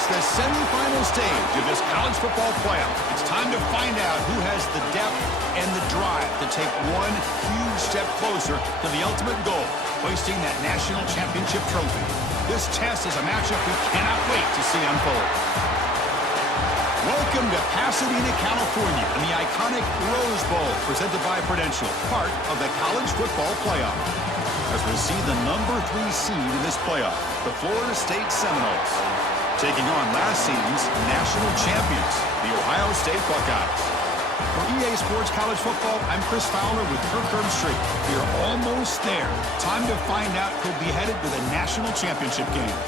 It's the semifinal stage of this college football playoff. It's time to find out who has the depth and the drive to take one huge step closer to the ultimate goal, hoisting that national championship trophy. This test is a matchup we cannot wait to see unfold. Welcome to Pasadena, California, in the iconic Rose Bowl, presented by Prudential, part of the college football playoff. As we see the number 3 seed in this playoff, the Florida State Seminoles, taking on last season's national champions, the Ohio State Buckeyes. For EA Sports College Football, I'm Chris Fowler with Kirk Herbstreit. We are almost there. Time to find out who'll be headed to the national championship game.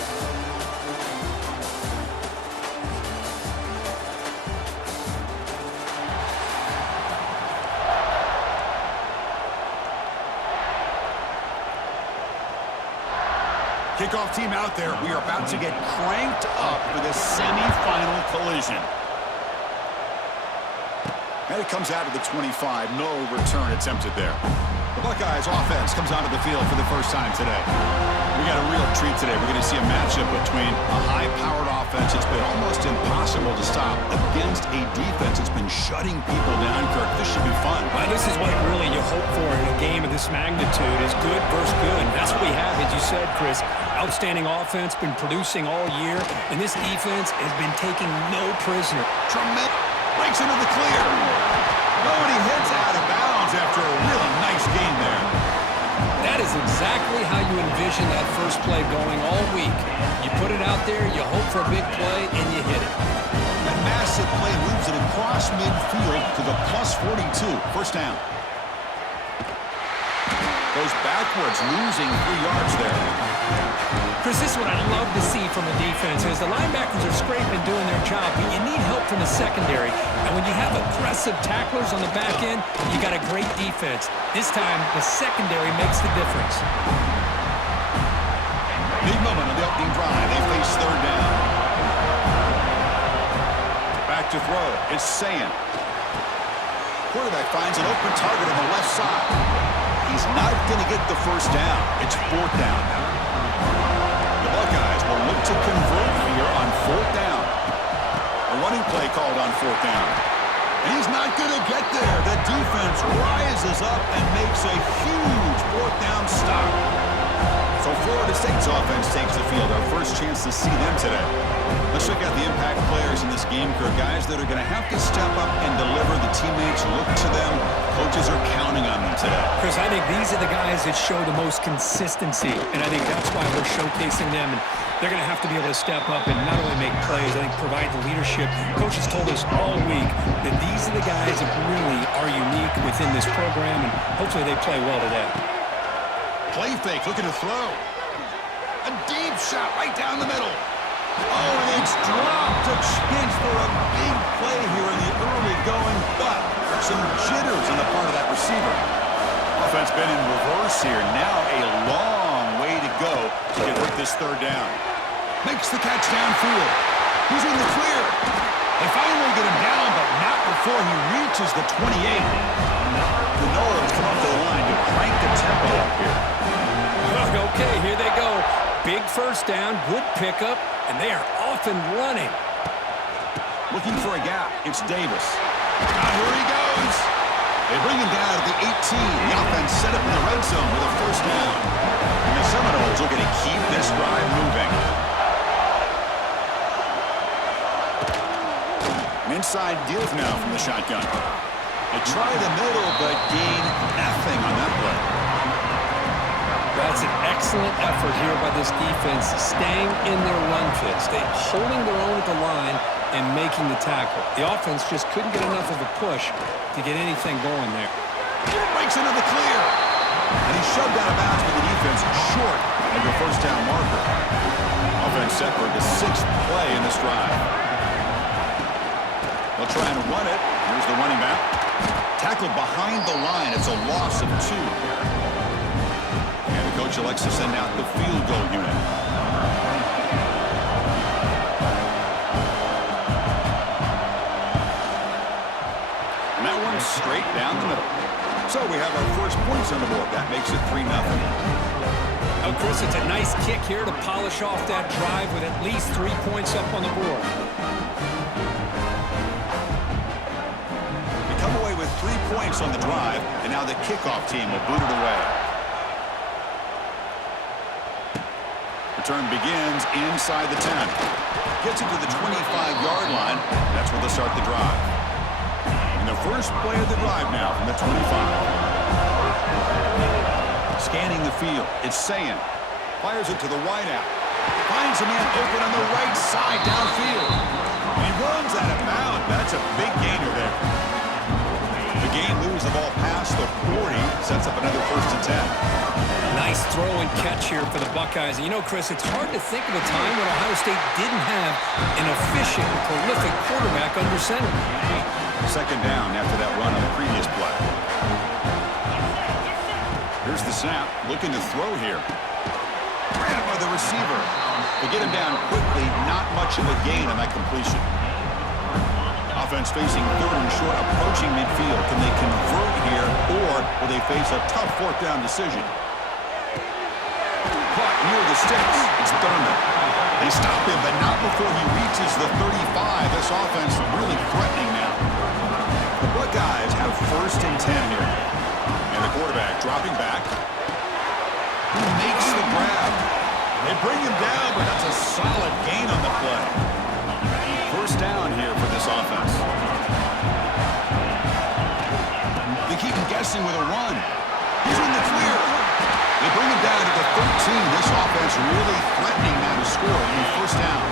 Kickoff team out there. We are about to get cranked up for this semifinal collision. And it comes out of the 25. No return attempted there. The Buckeyes offense comes onto the field for the first time today. We got a real treat today. We're going to see a matchup between a high-powered offense that's been almost impossible to stop against a defense that's been shutting people down, Kirk. This should be fun. Well, this is what really you hope for in a game of this magnitude is good versus good. That's what we have, as you said, Chris. Outstanding offense, been producing all year, and this defense has been taking no prisoner. Tremendous. Breaks into the clear. Nobody heads out of bounds after a really nice game there. That is exactly how you envision that first play going all week. You put it out there, you hope for a big play, and you hit it. That massive play moves it across midfield to the plus 42. First down. Goes backwards, losing 3 yards there. Chris, this is what I love to see from a defense is the linebackers are scraping doing their job, but you need help from the secondary. And when you have aggressive tacklers on the back end, you got a great defense. This time, the secondary makes the difference. Big moment on the opening drive. They face third down. Back to throw. It's Sayan. Quarterback finds an open target on the left side. He's not going to get the first down. It's 4th down now. The Buckeyes will look to convert here on 4th down. A running play called on 4th down. And he's not going to get there. The defense rises up and makes a huge 4th down stop. So Florida State's offense takes the field. Our first chance to see them today. Let's check out the impact players in this game, Kirk. Guys that are going to have to step up and deliver. The teammates look to them. Coaches are counting on them today. Chris, I think these are the guys that show the most consistency, and I think that's why we're showcasing them. And they're going to have to be able to step up and not only make plays, I think provide the leadership. Coaches told us all week that these are the guys that really are unique within this program, and hopefully they play well today. Play fake, looking to throw. A deep shot right down the middle. Oh, and it's dropped. A chance for a big play here in the early going, but some jitters on the part of that receiver. Offense been in reverse here. Now a long way to go to convert this third down. Makes the catch downfield. He's in the clear. They finally get him down, but not before he reaches the 28. The Noles come up to the line to crank the tempo up here. Okay, here they go. Big first down, good pickup, and they are off and running. Looking for a gap. It's Davis. Here he goes. They bring him down at the 18. The offense set up in the red zone with a first down. And the Seminoles are going to keep this drive moving. An inside deal now from the shotgun. They try the middle, but gain nothing on that play. That's an excellent effort here by this defense, staying in their run fits. They holding their own at the line and making the tackle. The offense just couldn't get enough of a push to get anything going there. Breaks into the clear. And he's shoved out of bounds with the defense short of the first down marker. Offense set for the 6th play in this drive. They'll try and run it. Here's the running back. Tackled behind the line. It's a loss of 2. And the coach elects to send out the field goal unit. And that one's straight down the middle. So we have our first points on the board. That makes it 3-0. Oh, Chris, it's a nice kick here to polish off that drive with at least 3 points up on the board. They come away with 3 points on the drive, and now the kickoff team will boot it away. Return begins inside the 10. Gets it to the 25-yard line. That's where they'll start the drive. And the first play of the drive now from the 25. Scanning the field, it's Sayan. Fires it to the wideout. Finds a man open on the right side downfield. He runs out of bounds. That's a big gainer there. The game moves the ball past the 40. Sets up another 1st and 10. Nice throw and catch here for the Buckeyes. And you know, Chris, it's hard to think of a time when Ohio State didn't have an efficient, prolific quarterback under center. 2nd down after that run on the previous play. Here's the snap, looking to throw here. Grabbed by the receiver. They get him down quickly, not much of a gain on that completion. Offense facing 3rd and short, approaching midfield. Can they convert here, or will they face a tough 4th down decision? Caught near the sticks. It's Thurman. They stop him, but not before he reaches the 35. This offense really threatening now. The Buckeyes have 1st and 10 here. And the quarterback dropping back. He makes the grab. They bring him down, but that's a solid gain on the play. 1st down here for this offense. They keep him guessing with a run. He's in the clear. They bring him down to the 13. This offense really threatening now to score on the 1st down.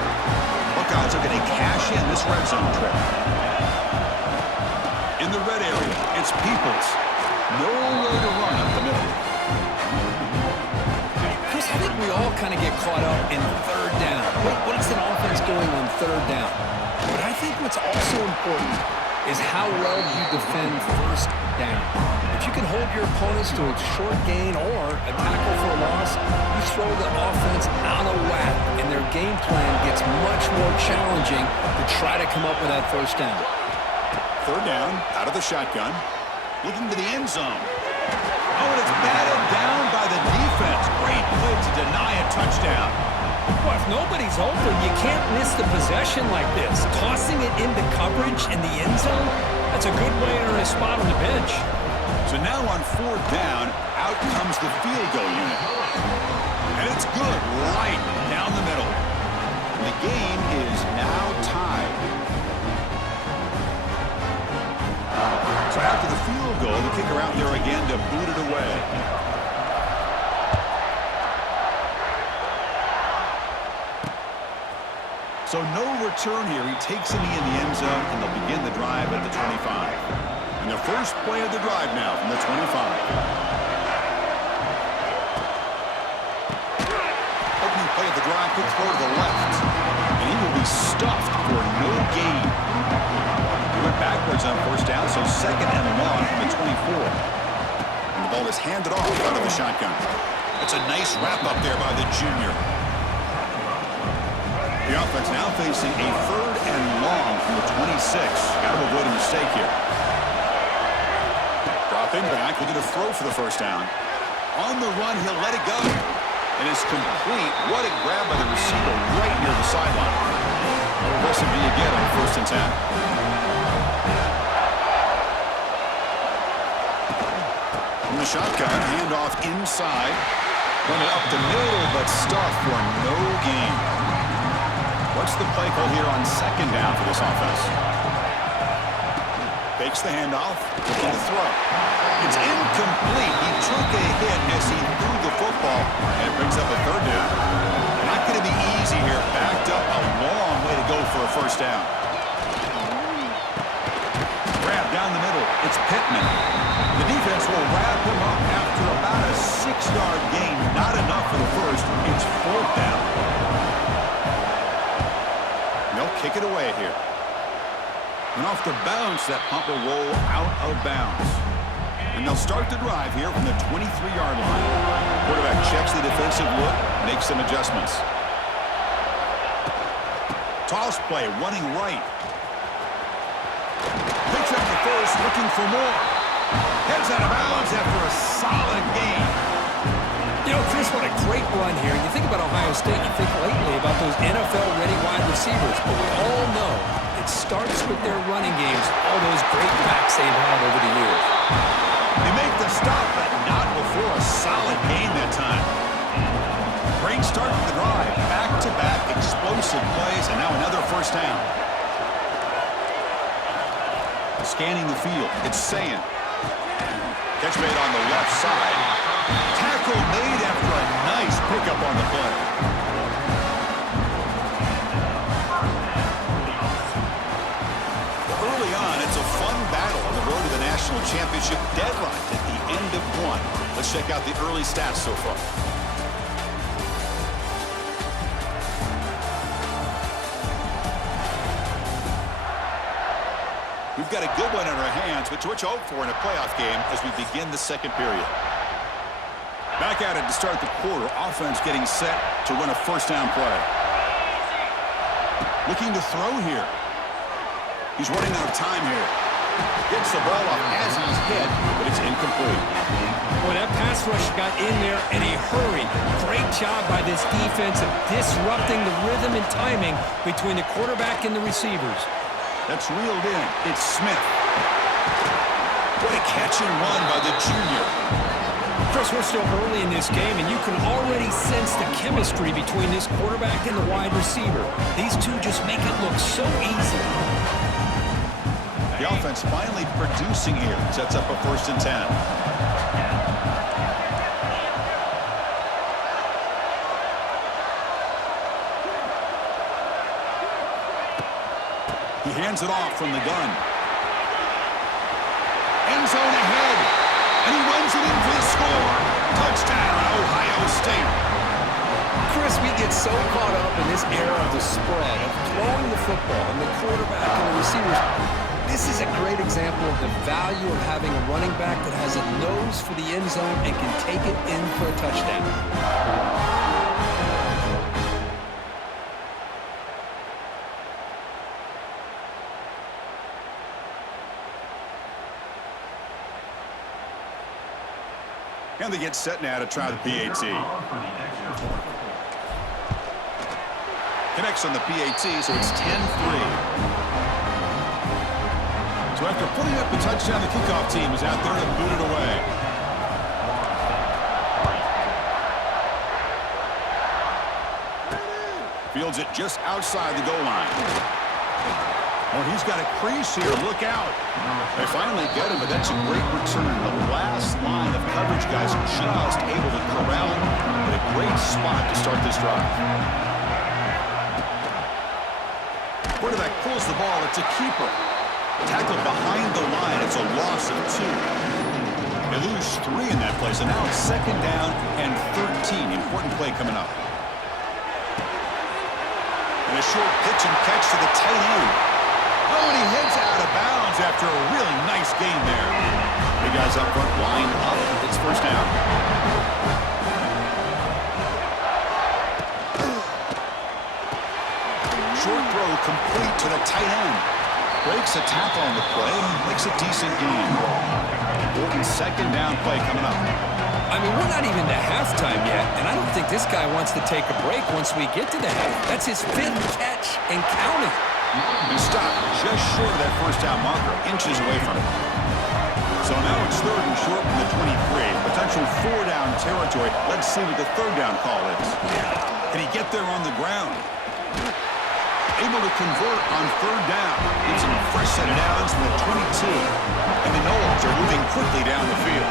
Buckeyes are going to cash in this red zone trip. In the red area, it's Peoples. Nowhere to run up the middle. Chris, I think we all kind of get caught up in 3rd down. What is an offense going on 3rd down? But I think what's also important is how well you defend 1st down. If you can hold your opponents to a short gain or a tackle for a loss, you throw the offense out of whack, and their game plan gets much more challenging to try to come up with that 1st down. 3rd down, out of the shotgun. Looking to the end zone. Oh, and it's batted down by the defense. Great play to deny a touchdown. Well, if nobody's open, you can't miss the possession like this. Tossing it into coverage in the end zone, that's a good way to earn a spot on the bench. So now on 4th down, out comes the field goal unit. And it's good right down the middle. And the game is now tied. So after the field goal, the kicker out there again to boot it away. So no return here. He takes a knee in the end zone, and they'll begin the drive at the 25. And the first play of the drive now from the 25. Opening play of the drive, quick throw to the left. And he will be stuffed for no gain. He went backwards on 1st down, so 2nd and long from the 24. And the ball is handed off out of the shotgun. It's a nice wrap up there by the junior. The offense now facing a 3rd and long from the 26. Got to avoid a mistake here. Dropping back, looking to throw for the 1st down. On the run, he'll let it go. And it's complete. What a grab by the receiver right near the sideline. How aggressive do you get on 1st and 10? From the shotgun, handoff inside. Run it up the middle, but stuffed for no gain. What's the play call here on 2nd down for this offense? Fakes the handoff, looking to throw. It's incomplete. He took a hit as he threw the football, and it brings up a 3rd down. Not going to be easy here. Backed up a long way to go for a 1st down. Grab down the middle. It's Pittman. The defense will wrap him up after about a 6-yard gain. Not enough for the 1st. It's 4th down. They'll kick it away here. And off the bounce, that pump will roll out of bounds. And they'll start the drive here from the 23-yard line. Quarterback checks the defensive look, makes some adjustments. Toss play, running right. Picks up the 1st, looking for more. Heads out of bounds after a solid gain. You know, Chris, what a great on here. And you think about Ohio State, you think lately about those NFL-ready wide receivers. But we all know it starts with their running games, all those great backs they've had over the years. They make the stop, but not before a solid gain that time. Great start to the drive. Back-to-back explosive plays, and now another first down. Scanning the field, it's Sayan. Catch made on the left side. Tackle made after a nice pickup on the play. Early on, it's a fun battle on the road to the national championship deadline at the end of one. Let's check out the early stats so far. We've got a good one in our hands, which we're hope for in a playoff game as we begin the second period. Back at it to start the quarter. Offense getting set to run a first down play. Looking to throw here. He's running out of time here. Gets the ball off as he's hit, but it's incomplete. Boy, that pass rush got in there in a hurry. Great job by this defense of disrupting the rhythm and timing between the quarterback and the receivers. That's reeled in. It's Smith. What a catch and run by the junior. Chris, we're still early in this game, and you can already sense the chemistry between this quarterback and the wide receiver. These two just make it look so easy. The offense finally producing here. Sets up a 1st and 10. He hands it off from the gun. End zone ahead. And he runs it in for the score. Touchdown, Ohio State. Chris, we get so caught up in this era of the spread, of throwing the football, and the quarterback and the receivers. This is a great example of the value of having a running back that has a nose for the end zone and can take it in for a touchdown. And they get set now to try the PAT. Connects on the PAT, so it's 10-3. So after putting up the touchdown, the kickoff team is out there to boot it away. Fields it just outside the goal line. Oh, he's got a crease here. Look out. They finally get him, but that's a great return. The last line of coverage, guys, just able to corral him. But a great spot to start this drive. Quarterback pulls the ball. It's a keeper. Tackled behind the line. It's a loss of 2. They lose 3 in that play, so now it's 2nd down and 13. Important play coming up. And a short pitch and catch to the tight end. Oh, and he heads out of bounds after a really nice gain there. The guys up front line up. It's 1st down. Short throw complete to the tight end. Breaks a tackle on the play. Makes a decent gain. Important 2nd down play coming up. I mean, we're not even to halftime yet, and I don't think this guy wants to take a break once we get to the half. That's his 5th catch and counting. He stopped just short of that 1st down marker, inches away from it. So now it's 3rd and short from the 23. Potential 4-down territory. Let's see what the 3rd down call is. Can he get there on the ground? Able to convert on 3rd down. Gives him a fresh set of downs from the 22. And the Noles are moving quickly down the field.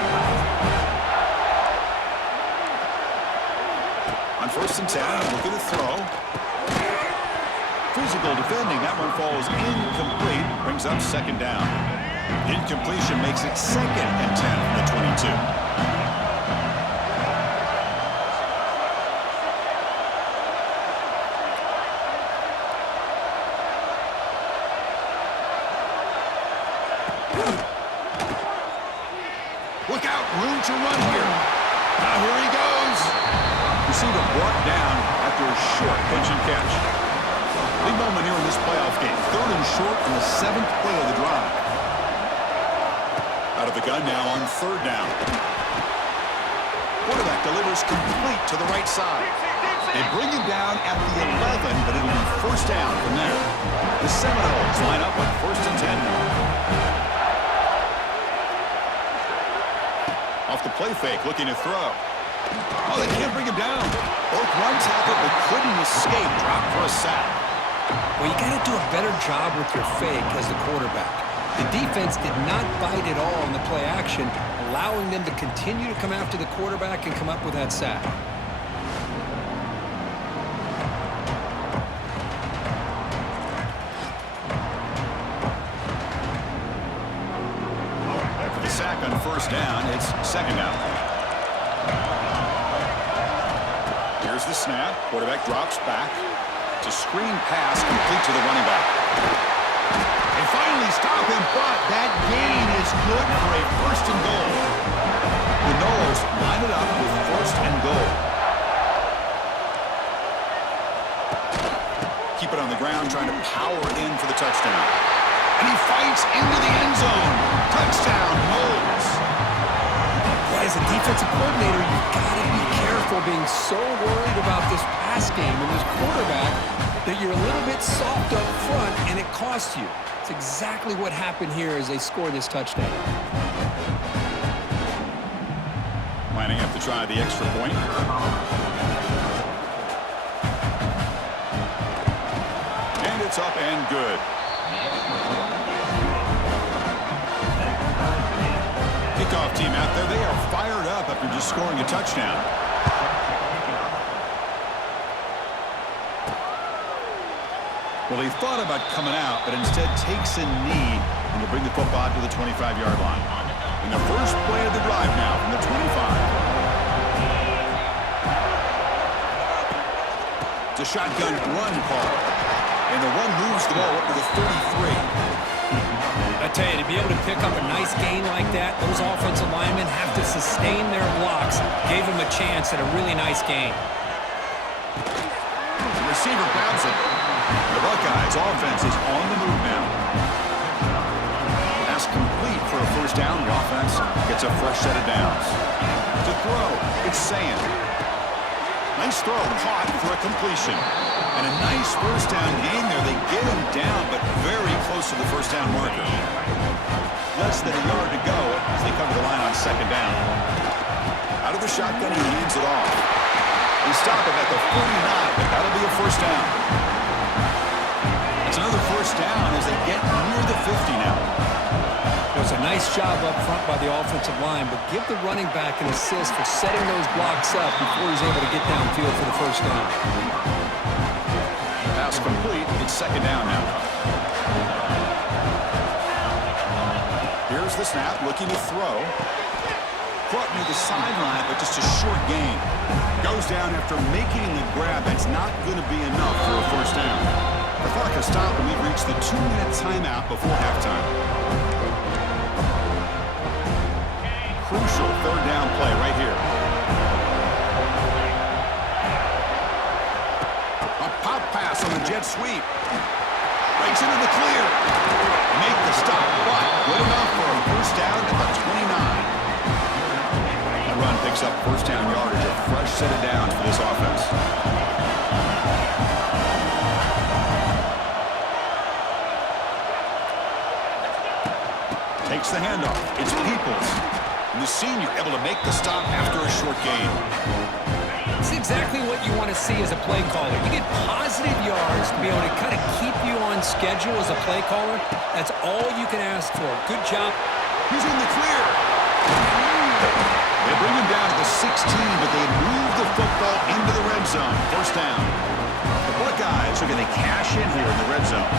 On 1st and 10, look at the throw. Physical defending. That one falls incomplete. Brings up 2nd down. Incompletion makes it 2nd and 10 from the 22. Look out. Room to run here. Now here he goes. Receiver brought down after a short pitch and catch. Big moment here in this playoff game. 3rd and short on the 7th play of the drive. Out of the gun now on 3rd down. Quarterback delivers complete to the right side. They bring him down at the 11, but it'll be first down from there. The Seminoles line up with 1st and 10 now. Off the play fake, looking to throw. Oh, they can't bring him down. Both run tackle, but couldn't escape. Drop for a sack. Well, you got to do a better job with your fake as the quarterback. The defense did not bite at all on the play action, allowing them to continue to come after the quarterback and come up with that sack. After the sack on first down, it's second down. Here's the snap. Quarterback drops back. It's a screen pass complete to the running back. They finally stop him, but that gain is good for a 1st and goal. The Noles line it up with 1st and goal. Keep it on the ground, trying to power in for the touchdown. And he fights into the end zone. Touchdown, Noles. As a defensive coordinator, you've got to be careful being so worried about this pass game and this quarterback that you're a little bit soft up front and it costs you. It's exactly what happened here as they score this touchdown. Lining up to try the extra point. And it's up and good. Kickoff team out there. They are fired up after just scoring a touchdown. Well, he thought about coming out, but instead takes a knee and will bring the football to the 25-yard line. In the first play of the drive now from the 25. It's a shotgun run call. And the run moves the ball up to the 33. I tell you, to be able to pick up a nice gain like that, those offensive linemen have to sustain their blocks. Gave him a chance at a really nice gain. The receiver grabs it. The Buckeyes offense is on the move now. Pass complete for a first down. The offense gets a fresh set of downs. To throw, it's Sand. Nice throw, caught for a completion. And a nice first down gain there. They get him down, but very close to the first down marker. Less than a yard to go as they cover the line on second down. Out of the shotgun, he hands it off. They stop him at the 49, but that'll be a first down. It's another first down as they get near the 50 now. It was a nice job up front by the offensive line, but give the running back an assist for setting those blocks up before he's able to get downfield for the first down. Pass complete. It's second down now. Here's the snap, looking to throw. Caught near the sideline, but just a short gain. Goes down after making the grab. That's not going to be enough for a first down. The clock has stopped, and we've reached the 2-minute timeout before halftime. Crucial third down play right here. A pop pass on the jet sweep. Breaks into the clear. Make the stop, but good enough for a first down at the 29. The run picks up first down yardage, a fresh set of downs for this offense. Takes the handoff. It's Peoples. And the senior able to make the stop after a short gain. It's exactly what you want to see as a play caller. You get positive yards to be able to kind of keep you on schedule as a play caller. That's all you can ask for. Good job. He's in the clear. They bring him down to the 16, but they move the football into the red zone. First down. The Buckeyes are going to cash in here in the red zone.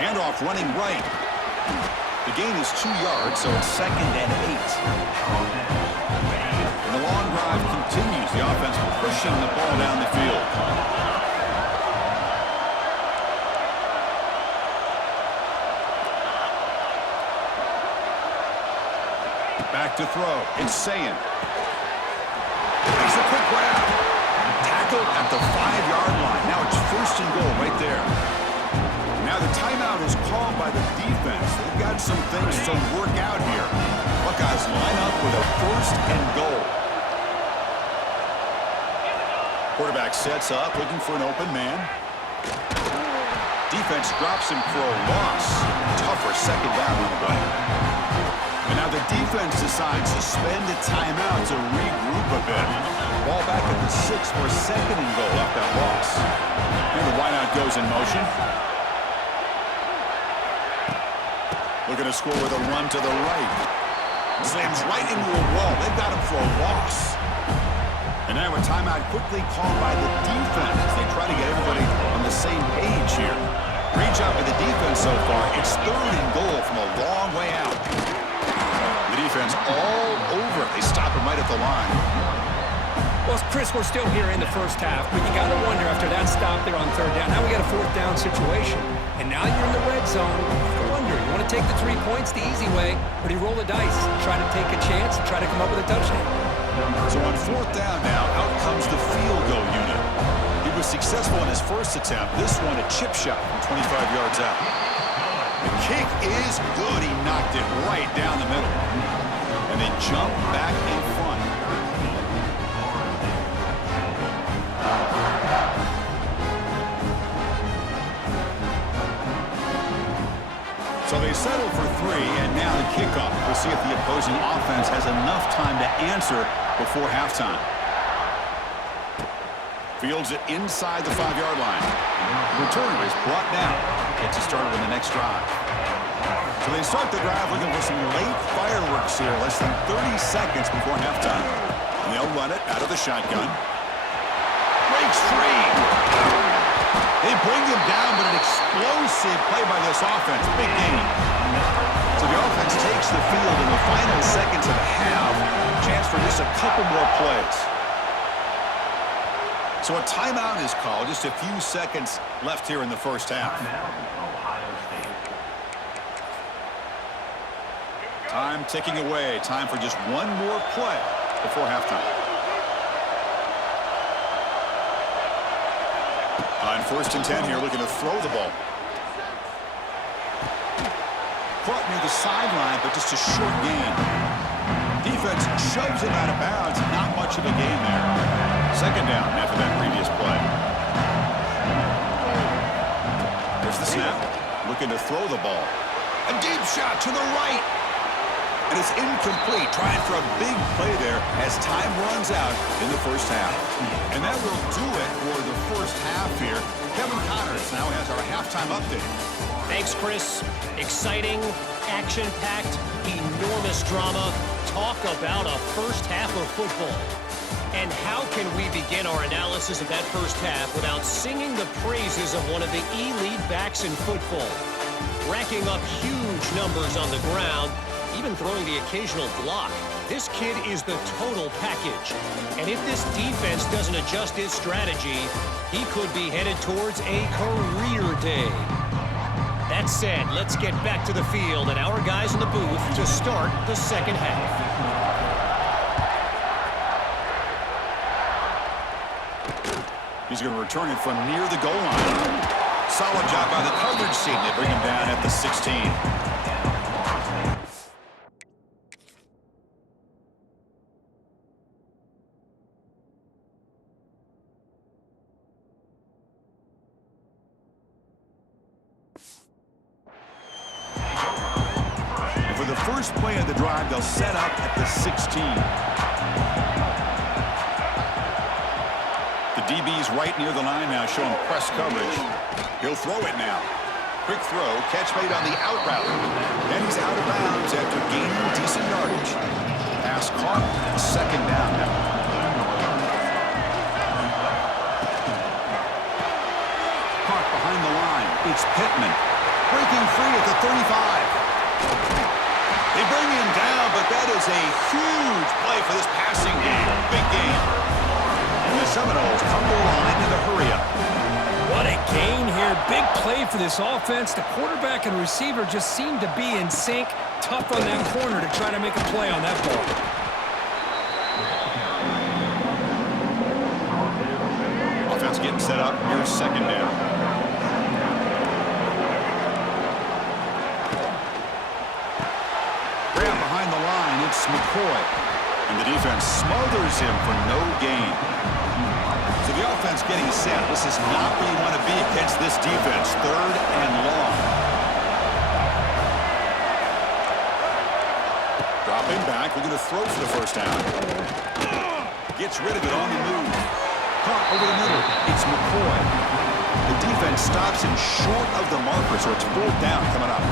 Handoff running right. The gain is 2 yards, so it's second and 8. And the long drive continues. The offense pushing the ball down the field. Back to throw. It's Sayin. Makes a quick grab. Tackled at the 5-yard line. Now it's first and goal right there. Now the timeout is called by the defense. They've got some things to work out here. Buckeyes line up with a first and goal. Quarterback sets up, looking for an open man. Defense drops him for a loss. Tougher second down on the way. And now the defense decides to spend a timeout to regroup a bit. Ball back at the 6 for a second and goal after that loss. And the wideout goes in motion. Looking to score with a run to the right. Slams right into a wall. They've got him for a loss. And now a timeout quickly called by the defense as they try to get everybody on the same page here. Great job by the defense so far. It's third and goal from a long way out. The defense all over it. They stop him right at the line. Well, Chris, we're still here in the first half, but you got to wonder after that stop there on third down. Now we got a fourth down situation, and now you're in the red zone. You have to wonder, you want to take the 3 points the easy way, or do you roll the dice, try to take a chance, and try to come up with a touchdown? So on fourth down now, out comes the field goal unit. He was successful in his first attempt. This one a chip shot from 25 yards out. The kick is good. He knocked it right down the middle. And they jump back in front. So they settle for 3, and now the kickoff. We'll see if the opposing offense has enough time to answer before halftime. Fields it inside the 5-yard line. The returner is brought down. Gets it started on the next drive. So they start the drive looking for some late fireworks here. Less than 30 seconds before halftime. And they'll run it out of the shotgun. Breaks free. They bring him down, but an explosive play by this offense. Big game. So the offense takes the field in the final seconds of the half. Chance for just a couple more plays. So a timeout is called. Just a few seconds left here in the first half. Time ticking away. Time for just one more play before halftime. On 1st and 10 here, looking to throw the ball. Caught near the sideline, but just a short gain. Defense shoves him out of bounds. Not much of a gain there. Second down after that previous play. There's the snap. Looking to throw the ball. A deep shot to the right. And it's incomplete. Trying for a big play there as time runs out in the first half. And that will do it for the first half here. Kevin Connors now has our halftime update. Thanks, Chris. Exciting, action-packed, enormous drama. Talk about a first half of football. And how can we begin our analysis of that first half without singing the praises of one of the elite backs in football? Racking up huge numbers on the ground, even throwing the occasional block. This kid is the total package. And if this defense doesn't adjust its strategy, he could be headed towards a career day. That said, let's get back to the field and our guys in the booth to start the second half. He's going to return it from near the goal line. Solid job by the coverage team. They bring him down at the 16. The first play of the drive, they'll set up at the 16. The DB's right near the line now, showing press coverage. He'll throw it now. Quick throw, catch made on the out route. Then he's out of bounds after gaining decent yardage. Pass caught, second down now. Caught behind the line, it's Pittman. Breaking free at the 35. They bring him down, but that is a huge play for this passing game. Big game. And the Seminoles come to the line in the hurry-up. What a gain here. Big play for this offense. The quarterback and receiver just seem to be in sync. Tough on that corner to try to make a play on that ball. Offense getting set up. Here's second down. Behind the line, it's McCoy. And the defense smothers him for no gain. So the offense getting set. This is not where you want to be against this defense. 3rd and long. Dropping back, looking to throw for the first down. Gets rid of it on the move. Caught over the middle. It's McCoy. The defense stops him short of the marker, so it's 4th down coming up.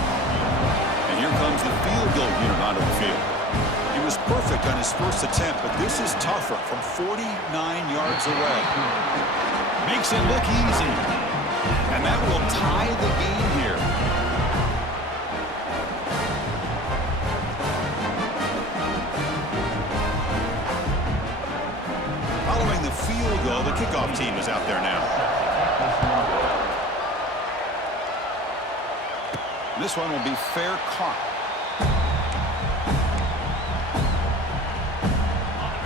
And here comes the field goal unit onto the field. He was perfect on his first attempt, but this is tougher from 49 yards away. Makes it look easy. And that will tie the game here. Following the field goal, the kickoff team is out there now. This one will be fair caught.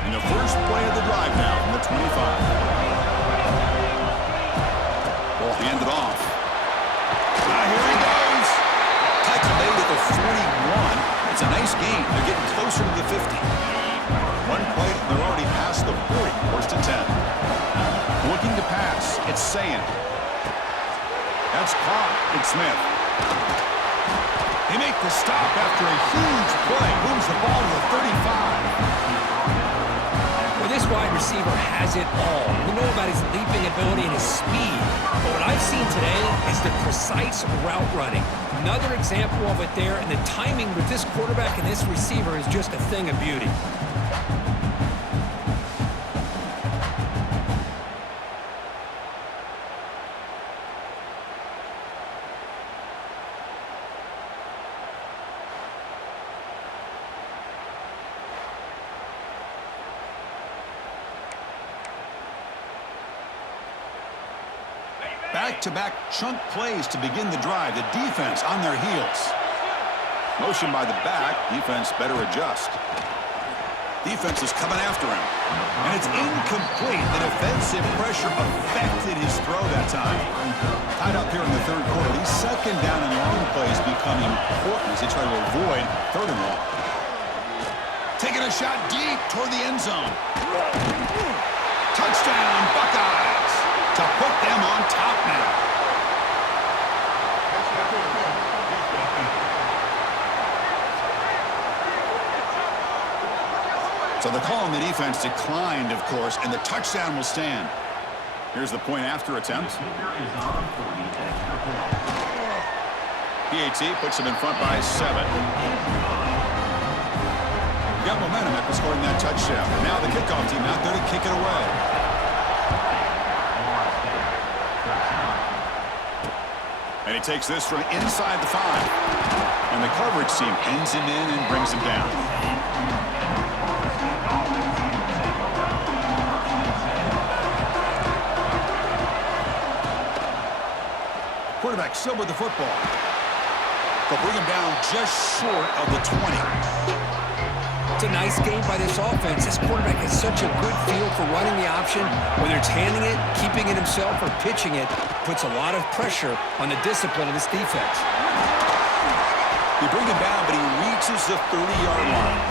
And the first play of the drive now from the 25. Ball handed off. Here he goes. Tackle made at the 41. It's a nice gain. They're getting closer to the 50. One play, and they're already past the 40. 1st and 10. Looking to pass. It's Sand. That's caught. It's Smith. They make the stop after a huge play. Moves the ball to the 35. Well, this wide receiver has it all. We know about his leaping ability and his speed. But what I've seen today is the precise route running. Another example of it there, and the timing with this quarterback and this receiver is just a thing of beauty. Back-to-back chunk plays to begin the drive. The defense on their heels. Motion by the back. Defense better adjust. Defense is coming after him. And it's incomplete. The defensive pressure affected his throw that time. Tied up here in the 3rd quarter. These 2nd down and long plays become important as they try to avoid 3rd and long. Taking a shot deep toward the end zone. Touchdown, Buckeyes! To put them on top now. So the call on the defense declined, of course, and the touchdown will stand. Here's the point after attempt. PAT puts them in front by 7. Got momentum after scoring that touchdown. Now the kickoff team out there to kick it away. And he takes this from inside the 5. And the coverage team pins him in and brings him down. Quarterback still with the football. They'll bring him down just short of the 20. It's a nice game by this offense. This quarterback has such a good feel for running the option. Whether it's handing it, keeping it himself, or pitching it, puts a lot of pressure on the discipline of this defense. They bring him down, but he reaches the 30-yard line.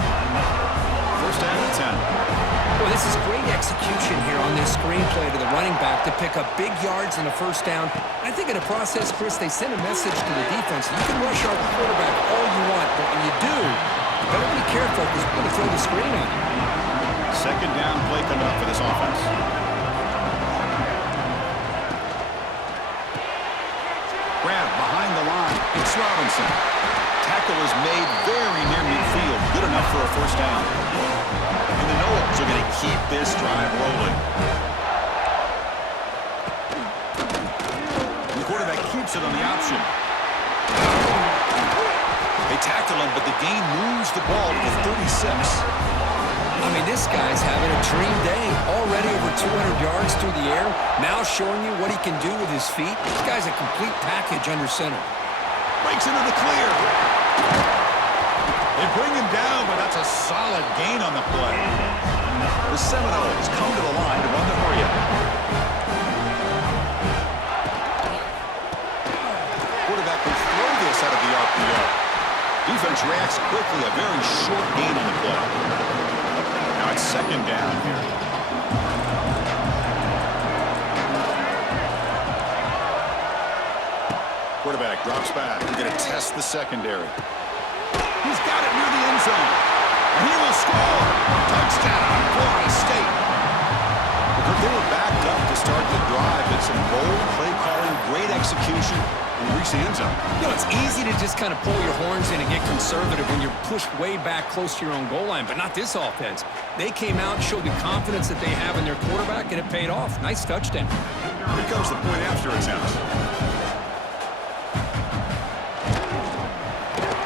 1st down and 10. Well, this is great execution here on this screenplay to the running back to pick up big yards in the 1st down. I think in the process, Chris, they send a message to the defense. You can rush our quarterback all you want, but when you do, you better be careful because we're going to throw the screen on you. 2nd down play coming up for this offense. Grab behind the line. It's Robinson. Tackle is made very near midfield. Good enough for a 1st down. And the Noles are going to keep this drive rolling. The quarterback keeps it on the option. They tackle him, but the gain moves the ball to the 36. I mean, this guy's having a dream day. Already over 200 yards through the air. Now showing you what he can do with his feet. This guy's a complete package under center. Breaks into the clear. They bring him down, but that's a solid gain on the play. The Seminoles come to the line to run the hurry-up. Quarterback will throw this out of the RPO. Defense reacts quickly, a very short gain on the play. second down here. Quarterback drops back. We're going to test the secondary. He's got it near the end zone. And he will score. Touchdown, Florida State. Because they were backed up to start the drive. It's some bold play calling, great execution, and reach the end zone. You know, it's easy to just kind of pull your horns in and get conservative when you're pushed way back close to your own goal line, but not this offense. They came out and showed the confidence that they have in their quarterback, and it paid off. Nice touchdown. Here comes the point after attempt.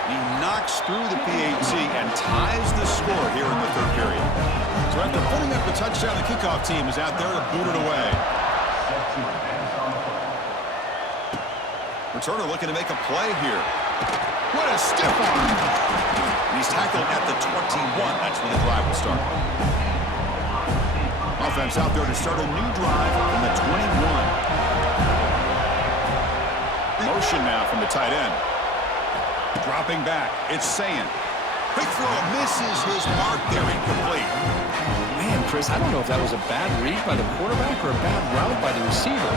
He knocks through the PAT and ties the score here in the third period. So after putting up the touchdown, the kickoff team is out there to boot it away. Returner looking to make a play here. What a stiff arm. And he's tackled at the 21. That's when the drive will start. Offense out there to start a new drive from the 21. Motion now from the tight end. Dropping back. It's Sayan. Quick throw misses his mark there, incomplete. Man, Chris, I don't know if that was a bad read by the quarterback or a bad route by the receiver.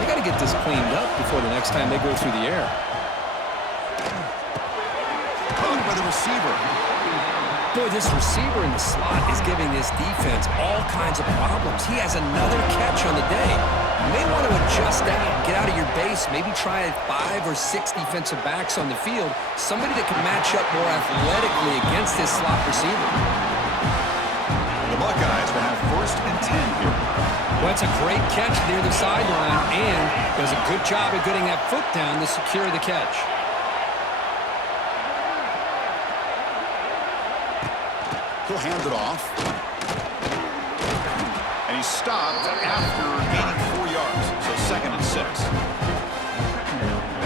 They got to get this cleaned up before the next time they go through the air. Caught by the receiver. Boy, this receiver in the slot is giving this defense all kinds of problems. He has another catch on the day. You may want to adjust that, get out of your base, maybe try 5 or 6 defensive backs on the field, somebody that can match up more athletically against this slot receiver. The Buckeyes will have 1st and 10 here. Well, that's a great catch near the sideline, and does a good job of getting that foot down to secure the catch. He'll hand it off. And he's stopped after gaining 4 yards. So 2nd and 6.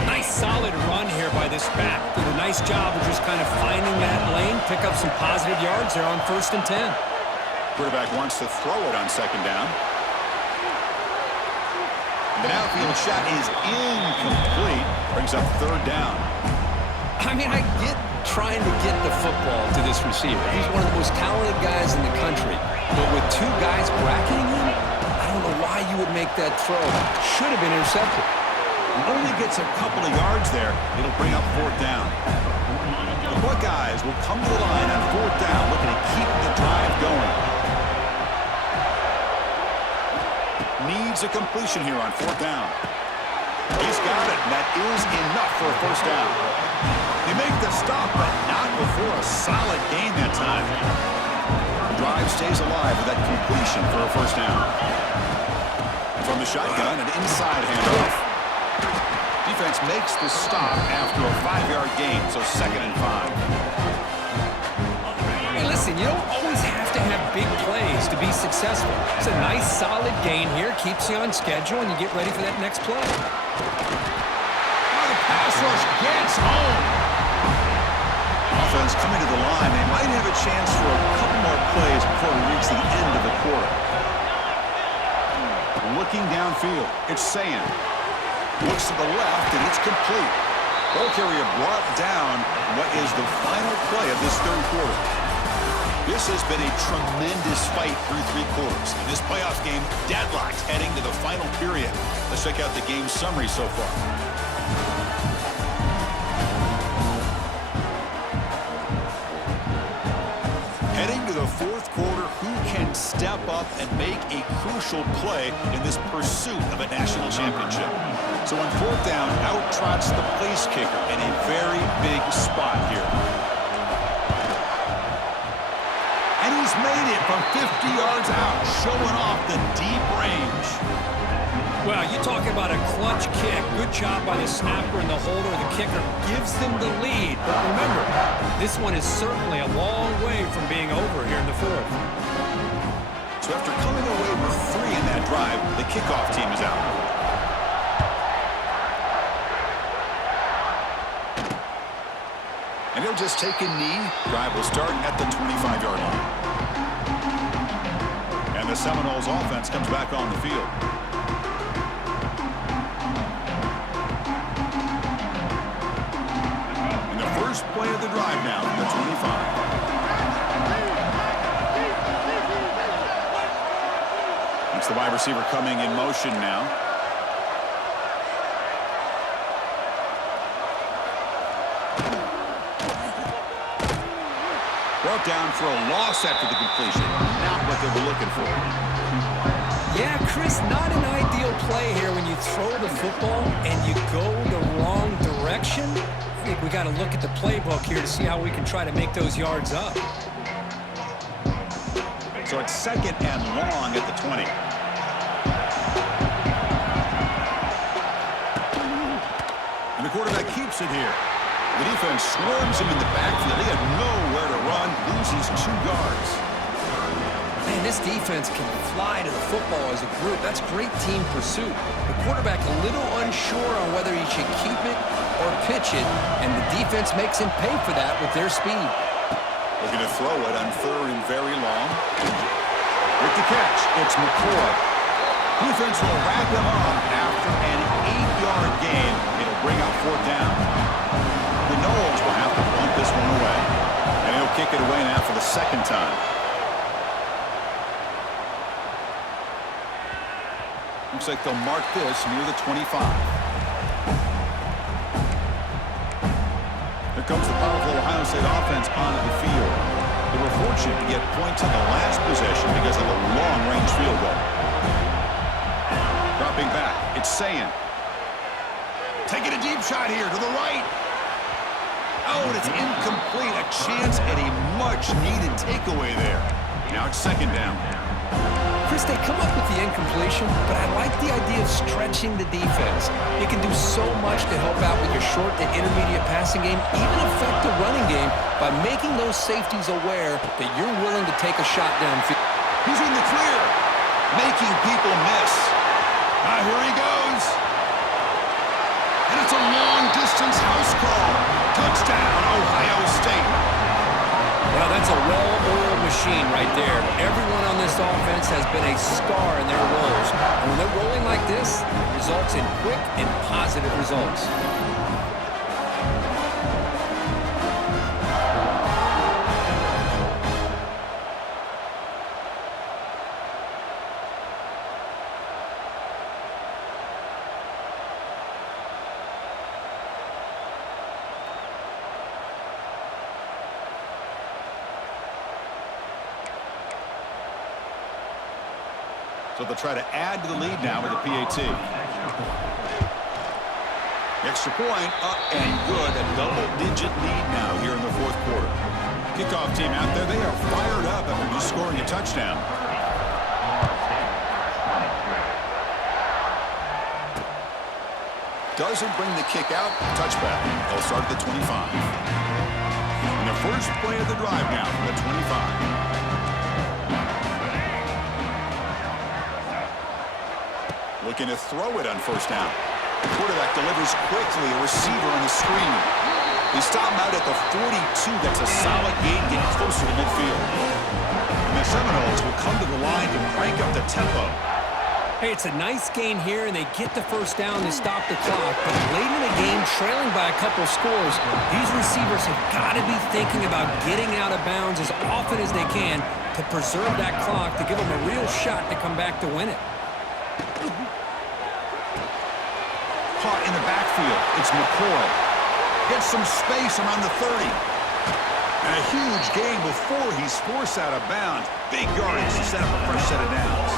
Nice solid run here by this back. Did a nice job of just kind of finding that lane, pick up some positive yards there on 1st and 10. Quarterback wants to throw it on 2nd down. The outfield shot is incomplete. Brings up 3rd down. I mean, I get trying to get the football to this receiver. He's one of the most talented guys in the country. But with 2 guys bracketing him, I don't know why you would make that throw. Should have been intercepted. Only gets a couple of yards there. It'll bring up 4th down. The Buckeyes will come to the line on 4th down, looking to keep the drive going. Needs a completion here on 4th down. He's got it, and that is enough for a 1st down. They make the stop, but not before a solid gain that time. The drive stays alive with that completion for a 1st down. And from the shotgun, an inside handoff. Defense makes the stop after a 5-yard gain, so 2nd and 5. Hey, listen, you don't always have to have big plays to be successful. It's a nice, solid gain here, keeps you on schedule, and you get ready for that next play. The pass rush gets home. Offense coming to the line. They might have a chance for a couple more plays before we reach the end of the quarter. Looking downfield, it's Sayan. Looks to the left, and it's complete. Ball carrier brought down what is the final play of this 3rd quarter. This has been a tremendous fight through 3 quarters. In this playoff game, deadlocked heading to the final period. Let's check out the game summary so far. Heading to the 4th quarter, who can step up and make a crucial play in this pursuit of a national championship? So on 4th down, out trots the place kicker in a very big spot here. And he's made it from 50 yards out, showing off the deep range. Well, you talk about a clutch kick. Good job by the snapper and the holder. The kicker gives them the lead. But remember, this one is certainly a long way from being over here in the 4th. So after coming away with 3 in that drive, the kickoff team is out. And he'll just take a knee. Drive will start at the 25-yard line. And the Seminoles offense comes back on the field. And the first play of the drive now from the 25. It's the wide receiver coming in motion now. Brought down for a loss after the completion. Not what they were looking for. Yeah, Chris, not an ideal play here when you throw the football and you go the wrong direction. I think we got to look at the playbook here to see how we can try to make those yards up. So it's 2nd and long at the 20. And the quarterback keeps it here. The defense swarms him in the backfield. He had nowhere to run, loses 2 yards. Man, this defense can fly to the football as a group. That's great team pursuit. The quarterback a little unsure on whether he should keep it or pitch it, and the defense makes him pay for that with their speed. Looking to throw it on 3rd and very long. With the catch, it's McCoy. Defense will wrap him up after an 8-yard gain. It'll bring up 4th down. The Knowles will have to punt this one away. And he'll kick it away now for the 2nd time. Looks like they'll mark this near the 25. Here comes the powerful Ohio State offense onto the field. They were fortunate to get points in the last possession because of a long-range field goal. Dropping back, it's Sayan. Taking a deep shot here to the right. Oh, and it's incomplete. A chance at a much-needed takeaway there. Now it's 2nd down. Chris, they come up with the incompletion, but I like the idea of stretching the defense. You can do so much to help out with your short to intermediate passing game, even affect the running game by making those safeties aware that you're willing to take a shot downfield. He's in the clear, making people miss. Here he goes. And it's a long-distance house call. Touchdown, Ohio State. Well, that's a well-oiled machine right there. Everyone on this offense has been a star in their roles. And when they're rolling like this, it results in quick and positive results. So they'll try to add to the lead now with a PAT. Extra point, up and good. A double-digit lead now here in the 4th quarter. Kickoff team out there, they are fired up after just scoring a touchdown. Doesn't bring the kick out. Touchback. They'll start at the 25. And the first play of the drive now from the 25. Looking to throw it on 1st down. The quarterback delivers quickly, a receiver on the screen. They stop him out at the 42. That's a solid gain, getting closer to midfield. And the Seminoles will come to the line to crank up the tempo. Hey, it's a nice gain here, and they get the 1st down to stop the clock. But late in the game, trailing by a couple scores, these receivers have got to be thinking about getting out of bounds as often as they can to preserve that clock, to give them a real shot to come back to win it. Caught in the backfield. It's McCoy. Gets some space around the 30. And a huge gain before he's forced out of bounds. Big yardage to set up a fresh set of downs.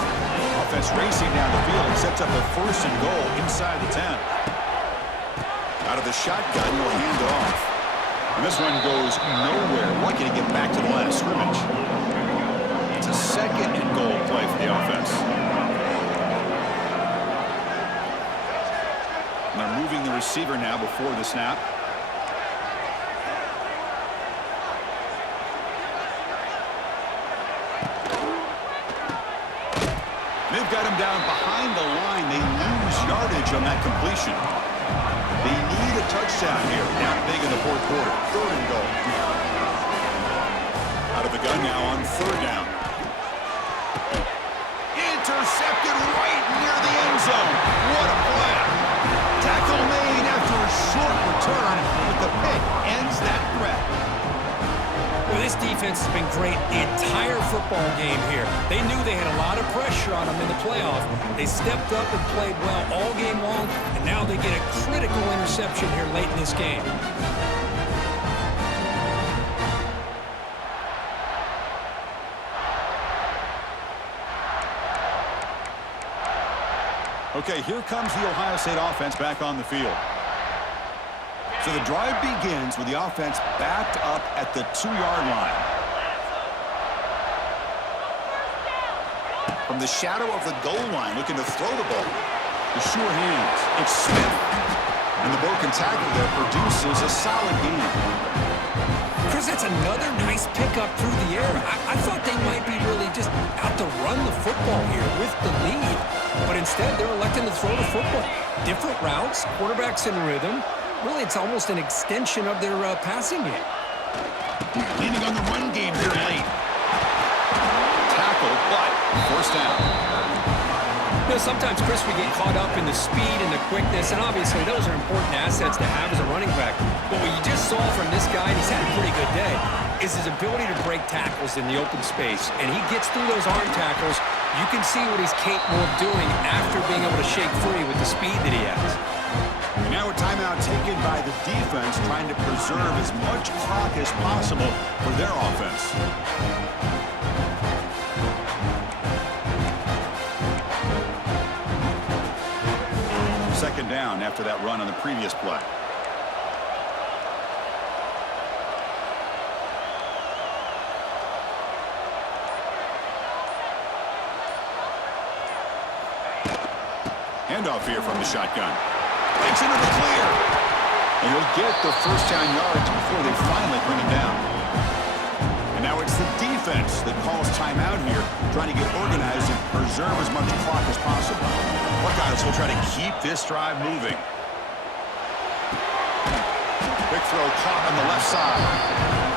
Offense racing down the field and sets up a 1st and goal inside the 10. Out of the shotgun, he'll hand it off. And this one goes nowhere. Lucky to get back to the line of scrimmage. It's a 2nd and goal play for the offense. And they're moving the receiver now before the snap. They've got him down behind the line. They lose yardage on that completion. They need a touchdown here. Down big in the 4th quarter. 3rd and goal. Out of the gun now on 3rd down. Intercepted right near the end zone. What a play. Tackle made after a short return, but the pick ends that threat. Well, this defense defense has been great the entire football game here. They knew they had a lot of pressure on them in the playoff. They stepped up and played well all game long, and now they get a critical interception here late in this game. Okay, here comes the Ohio State offense back on the field. So the drive begins with the offense backed up at the 2-yard line. From the shadow of the goal line, looking to throw the ball. The sure hands. It's Smith. And the broken tackle there produces a solid gain. Chris, that's another nice pickup through the air. I thought they might be really just out to run the football here with the lead. But instead, they're electing to throw the football. Different routes, quarterbacks in rhythm. Really, it's almost an extension of their passing game. Leaning on the run game here late. Tackle, but first down. You know, sometimes, Chris, we get caught up in the speed and the quickness, and obviously those are important assets to have as a running back. But what you just saw from this guy, and he's had a pretty good day, is his ability to break tackles in the open space. And he gets through those arm tackles. You can see what he's capable of doing after being able to shake free with the speed that he has. And now a timeout taken by the defense, trying to preserve as much clock as possible for their offense. Second down after that run on the previous play. Handoff here from the shotgun. Breaks into the clear. And he'll get the first down yards before they finally bring him down. And now it's the defense that calls timeout here, trying to get organized and preserve as much clock as possible. Buckeyes will try to keep this drive moving. Big throw caught on the left side.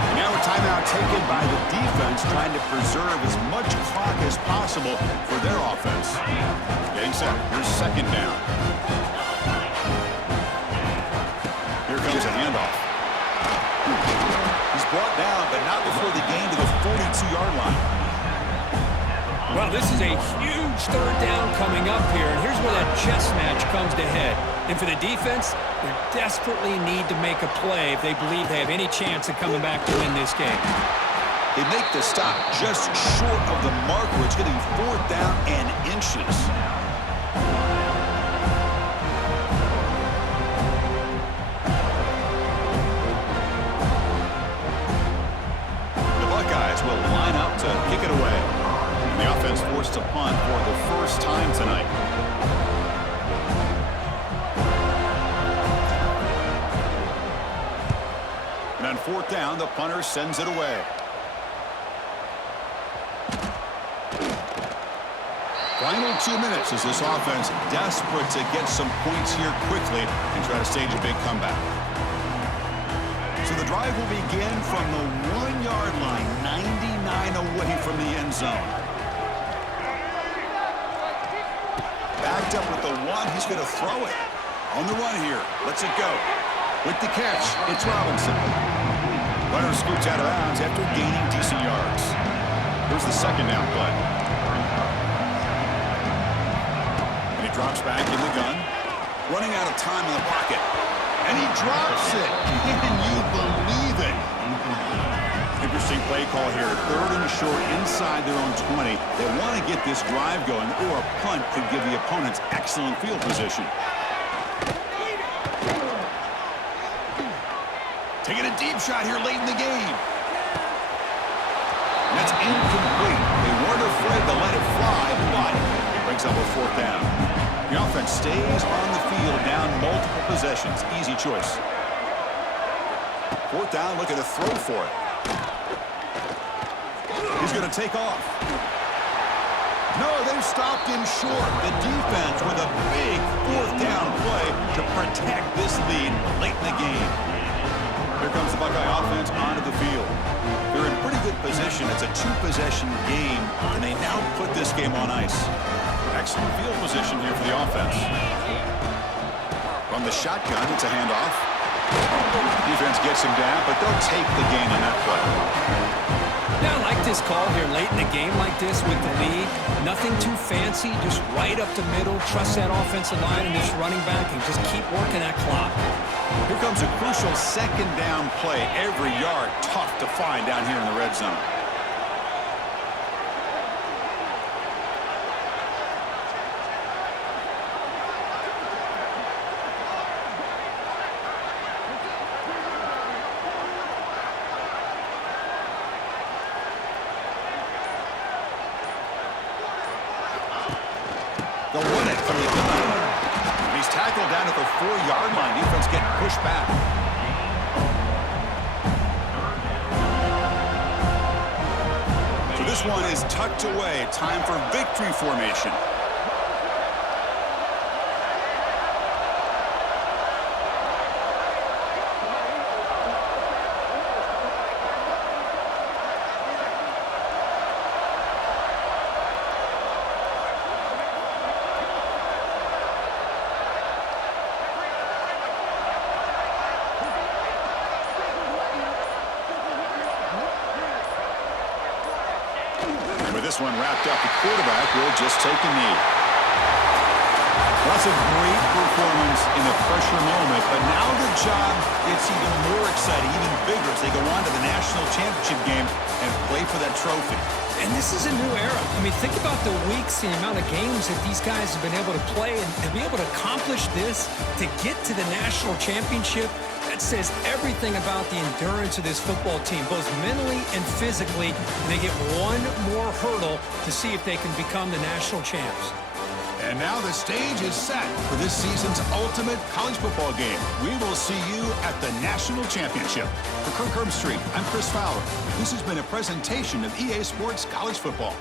And now a timeout taken by the defense, trying to preserve as much clock as possible for their offense. Getting set. Here's second down. Here comes a handoff. He's brought down, but not before the gain to the 42-yard line. Well, this is a huge third down coming up here, and here's where that chess match comes to head. And for the defense, they desperately need to make a play if they believe they have any chance of coming back to win this game. They make the stop just short of the marker. It's getting fourth down and inches. The Buckeyes will line up to kick it away. The offense forced to punt for the first time tonight. And on fourth down, the punter sends it away. Final 2 minutes as this offense desperate to get some points here quickly and try to stage a big comeback. So the drive will begin from the 1-yard line, 99 away from the end zone. Backed up with the one, he's going to throw it. On the run here, lets it go. With the catch, it's Robinson. Runner scoots out of bounds after gaining decent yards. Here's the second down play. And he drops back in the gun. Running out of time in the pocket. And he drops it. Can you believe it? Interesting play call here. Third and short inside their own 20. They want to get this drive going, or a punt could give the opponents excellent field position. Taking a deep shot here late in the game. And that's incomplete. They weren't afraid to let it fly, but it brings up a fourth down. The offense stays on the field, down multiple possessions. Easy choice. Fourth down, looking to throw for it. He's going to take off. No, they've stopped him short. The defense with a big fourth down play to protect this lead late in the game. Here comes the Buckeye offense onto the field. They're in pretty good position. It's a two-possession game, and they now put this game on ice. Excellent field position here for the offense. From the shotgun, it's a handoff. Defense gets him down, but they'll take the gain on that play. this call here late in the game like this with the lead. Nothing too fancy, just right up the middle. Trust that offensive line and this running back and just keep working that clock. Here comes a crucial second down play. Every yard tough to find down here in the red zone. They'll run it from the gun. He's tackled down at the 4-yard line. Defense getting pushed back. So this one is tucked away. Time for victory formation. This one wrapped up, the quarterback will just take a knee. That's a great performance in a pressure moment, but now the job gets even more exciting, even bigger as they go on to the national championship game and play for that trophy. And this is a new era. I mean, think about the weeks, the amount of games that these guys have been able to play, and to be able to accomplish this, to get to the national championship, that says everything about the endurance of this football team, both mentally and physically. And they get one more hurdle to see if they can become the national champs. And now the stage is set for this season's ultimate college football game. We will see you at the national championship. For Kirk Herbstreit, I'm Chris Fowler. This has been a presentation of EA Sports College Football.